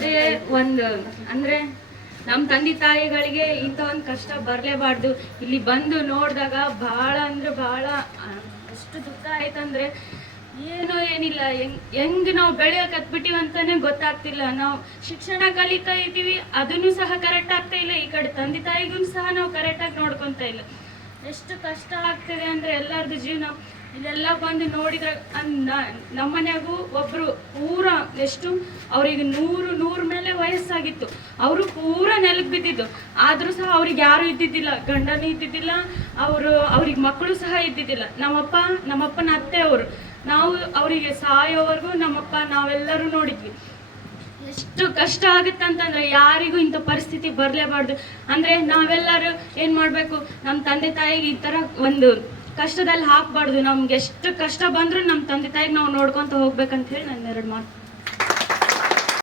ಯಾವುದೇ ಒಂದು ಅಂದ್ರೆ ನಮ್ಮ ತಂದೆ ತಾಯಿಗಳಿಗೆ ಇಂಥ ಒಂದು ಕಷ್ಟ ಬರಲೇಬಾರ್ದು. ಇಲ್ಲಿ ಬಂದು ನೋಡಿದಾಗ ಭಾಳ ಅಂದ್ರೆ ಭಾಳ ಎಷ್ಟು ದುಃಖ ಆಯ್ತಂದ್ರೆ ಏನೋ ಏನಿಲ್ಲ, ಹೆಂಗ್ ನಾವು ಬೆಳೆಯೋಕತ್ಬಿಟ್ಟಿವಿ ಅಂತಾನೆ ಗೊತ್ತಾಗ್ತಿಲ್ಲ. ನಾವು ಶಿಕ್ಷಣ ಕಲಿತಾ ಇದ್ದೀವಿ, ಅದನ್ನು ಸಹ ಕರೆಕ್ಟ್ ಆಗ್ತಾ ಇಲ್ಲ. ಈ ಕಡೆ ತಂದೆ ತಾಯಿಗೂ ಸಹ ನಾವು ಕರೆಕ್ಟಾಗಿ ನೋಡ್ಕೊತಾ ಇಲ್ಲ. ಎಷ್ಟು ಕಷ್ಟ ಆಗ್ತದೆ ಅಂದ್ರೆ ಎಲ್ಲರದ್ದು ಜೀವನ. ಇಲ್ಲೆಲ್ಲ ಬಂದು ನೋಡಿದ್ರೆ ನಮ್ಮನ್ಯಾಗೂ ಒಬ್ರು ಪೂರ ಎಷ್ಟು ಅವ್ರಿಗೆ ನೂರು ಮೇಲೆ ವಯಸ್ಸಾಗಿತ್ತು. ಅವರು ಪೂರ ನೆಲಕ್ಕೆ ಬಿದ್ದಿದ್ದು. ಆದ್ರೂ ಸಹ ಅವ್ರಿಗೆ ಯಾರು ಇದ್ದಿದ್ದಿಲ್ಲ, ಗಂಡನೂ ಇದ್ದಿದ್ದಿಲ್ಲ, ಅವ್ರಿಗೆ ಮಕ್ಕಳು ಸಹ ಇದ್ದಿದ್ದಿಲ್ಲ. ನಮ್ಮಪ್ಪನ ಅತ್ತೆ ಅವರು, ನಾವು ಅವರಿಗೆ ಸಾಯೋವರೆಗೂ ನಮ್ಮಪ್ಪ ನಾವೆಲ್ಲರೂ ನೋಡಿದ್ವಿ. ಎಷ್ಟು ಕಷ್ಟ ಆಗುತ್ತೆ ಅಂತಂದ್ರೆ ಯಾರಿಗೂ ಇಂಥ ಪರಿಸ್ಥಿತಿ ಬರಲೇಬಾರ್ದು. ಅಂದ್ರೆ ನಾವೆಲ್ಲರೂ ಏನ್ ಮಾಡ್ಬೇಕು, ನಮ್ಮ ತಂದೆ ತಾಯಿಗೆ ಈ ತರ ಒಂದು ಕಷ್ಟದಲ್ಲಿ ಹಾಕ್ಬಾರ್ದು. ನಮ್ಗೆ ಎಷ್ಟು ಕಷ್ಟ ಬಂದ್ರು ನಮ್ಮ ತಂದೆ ತಾಯಿಗೆ ನಾವು ನೋಡ್ಕೊಂತ ಹೋಗ್ಬೇಕಂತ ಹೇಳಿ ನನ್ನ 2 ಮಾತು.